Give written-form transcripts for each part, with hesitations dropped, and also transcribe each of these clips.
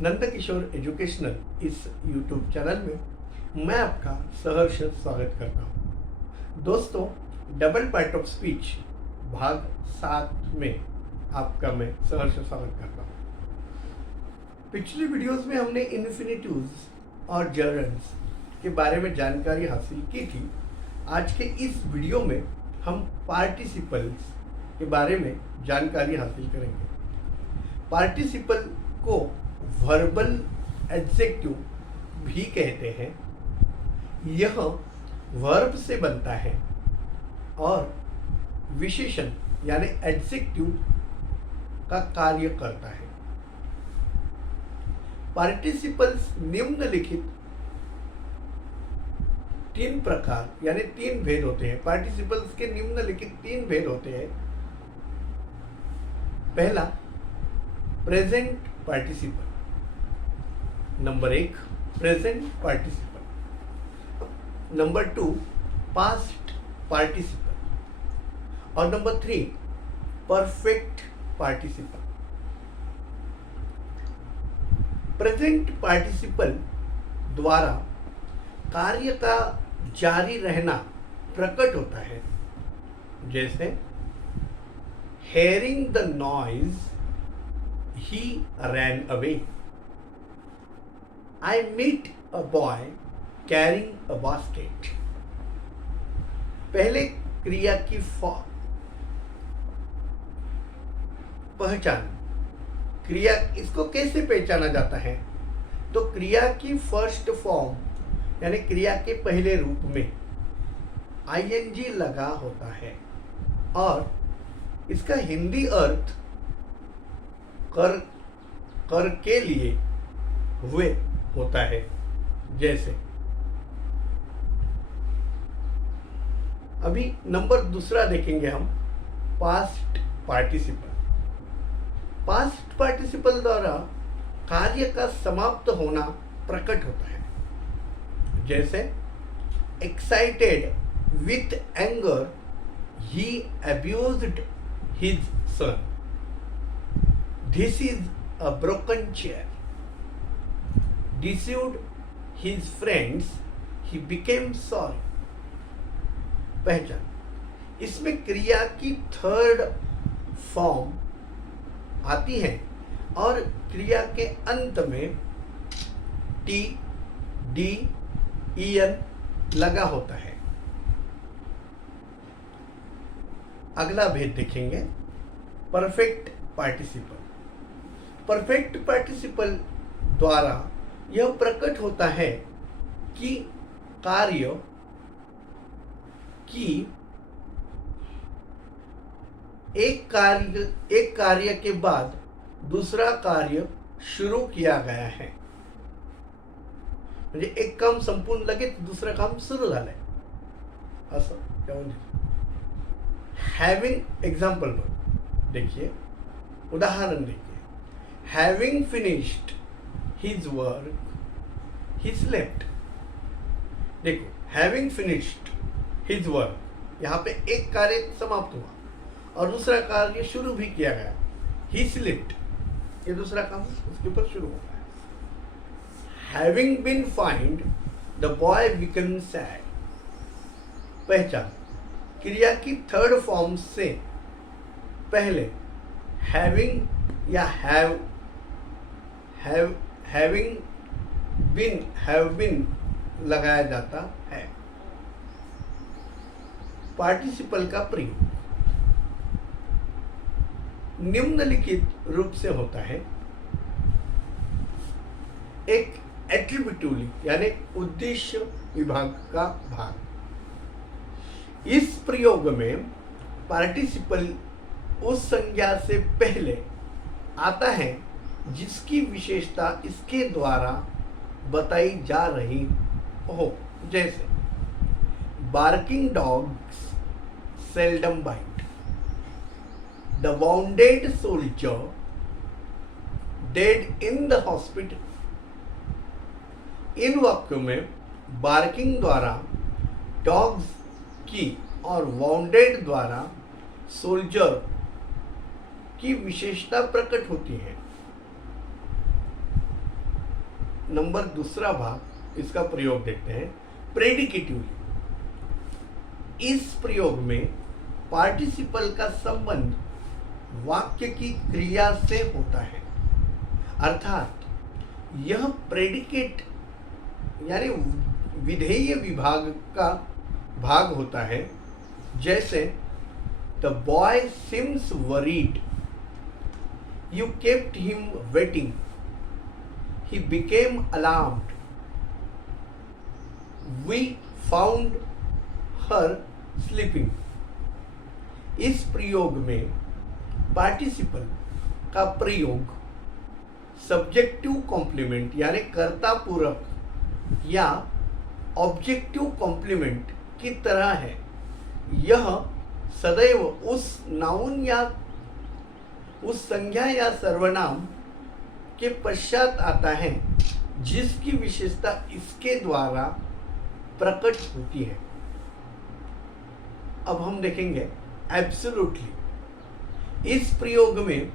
Nandkishore educational इस YouTube channel में मैं आपका सहर्ष स्वागत करता हूँ। दोस्तों, डबल पार्ट ऑफ स्पीच भाग 7 में आपका मैं सहर्ष स्वागत करता हूँ। पिछली वीडियोस में हमने इन्फिनिटिव्स और जर्नल्स के बारे में जानकारी हासिल की थी। आज के इस वीडियो में हम पार्टिसिपल्स के बारे में जानकारी हासिल करेंगे। पार्टिसिपल को वर्बल एडजेक्टिव भी कहते हैं। यह वर्ब से बनता है और विशेषण यानी एडजेक्टिव का कार्य करता है। पार्टिसिपल्स निम्नलिखित 3 प्रकार यानी 3 भेद होते हैं। पार्टिसिपल्स के निम्नलिखित 3 भेद होते हैं। पहला, present participle. Number 1, present participle. Number 2, past participle. और number 3, perfect participle. Present participle द्वारा कार्य का जारी रहना प्रकट होता है। जैसे hearing the noise he ran away। I met a boy carrying a basket। पहले क्रिया की पहचान। क्रिया इसको कैसे पहचाना जाता है? तो क्रिया की फर्स्ट फॉर्म यानी क्रिया के पहले रूप में ing लगा होता है और इसका हिंदी अर्थ कर के लिए हुए होता है। जैसे अभी नंबर दूसरा देखेंगे हम, पास्ट पार्टिसिपल। पास्ट पार्टिसिपल द्वारा कार्य का समाप्त होना प्रकट होता है। जैसे excited with anger he abused his son। This is a broken chair। Deceived his friends, he became sorry। पहचान। इसमें क्रिया की थर्ड फॉर्म आती है और क्रिया के अंत में टी डी en लगा होता है। अगला भेद देखेंगे, परफेक्ट पार्टिसिपल। परफेक्ट पार्टिसिपल द्वारा यह प्रकट होता है कि एक कार्य के बाद दूसरा कार्य शुरू किया गया है। म्हणजे एक काम संपूर्ण लगेच दुसरं काम सुरू झालंय असं म्हणजे हैविंग एग्जाम्पल में देखिए, उदाहरण देखिए, having finished his work he slept. देखो, हैविंग फिनिश्ड हिज वर्क, यहाँ पे एक कार्य समाप्त हुआ और दूसरा कार्य शुरू भी किया गया, ही स्लेप्ट, ये दूसरा काम उसके ऊपर शुरू होता है। Having been find the boy become sad. पहचान। क्रिया की थर्ड फॉर्म से पहले हैविंग या हैविंग बीन लगाया जाता है। पार्टिसिपल का प्रयोग निम्नलिखित रूप से होता है। एक एट्रीब्यूटिवली यानी उद्देश्य विभाग का भाग। इस प्रयोग में पार्टिसिपल उस संज्ञा से पहले आता है जिसकी विशेषता इसके द्वारा बताई जा रही हो। जैसे barking dogs seldom bite. The wounded soldier died in the hospital. इन वाक्यों में बार्किंग द्वारा डॉग्स की और वाउंडेड द्वारा सोल्जर की विशेषता प्रकट होती है। नंबर दूसरा भाग इसका प्रयोग देखते हैं, प्रेडिकेटिवली। इस प्रयोग में पार्टिसिपल का संबंध वाक्य की क्रिया से होता है, अर्थात यह प्रेडिकेट यानी विधेय विभाग का भाग होता है। जैसे the boy seems worried, you kept him waiting, he became alarmed, we found her sleeping। इस प्रयोग में पार्टिसिपल का प्रयोग सब्जेक्टिव कॉम्प्लीमेंट यानी कर्ता पूरक या ऑब्जेक्टिव कॉम्प्लीमेंट की तरह है। यह सदैव उस नाउन या उस संज्ञा या सर्वनाम के पश्चात आता है जिसकी विशेषता इसके द्वारा प्रकट होती है। अब हम देखेंगे एब्सोल्युटली। इस प्रयोग में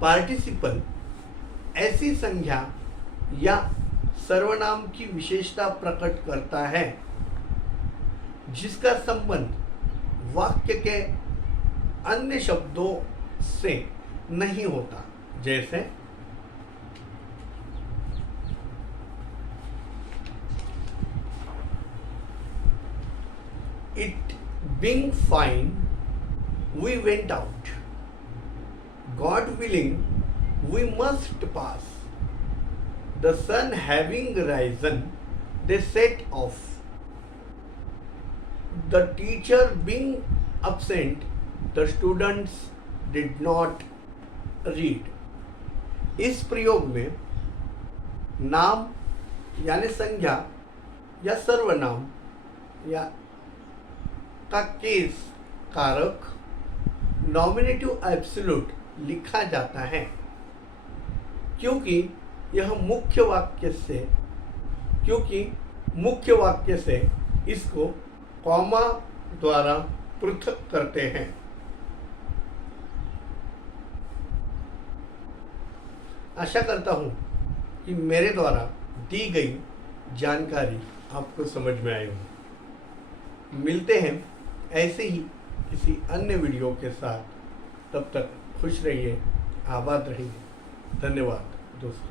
पार्टिसिपल ऐसी संज्ञा या सर्वनाम की विशेषता प्रकट करता है जिसका संबंध वाक्य के अन्य शब्दों से नहीं होता। जैसे It being fine, we went out. God willing, we must pass. The sun having risen, they set off. The teacher being absent, the students did not read. इस प्रयोग में नाम यानी संज्ञा या सर्वनाम या का केस कारक नॉमिनेटिव एब्सोल्यूट लिखा जाता है क्योंकि मुख्य वाक्य से इसको कॉमा द्वारा पृथक करते हैं। आशा करता हूँ कि मेरे द्वारा दी गई जानकारी आपको समझ में आई होगी। मिलते हैं ऐसे ही किसी अन्य वीडियो के साथ। तब तक खुश रहिए, आबाद रहिए। धन्यवाद दोस्तों।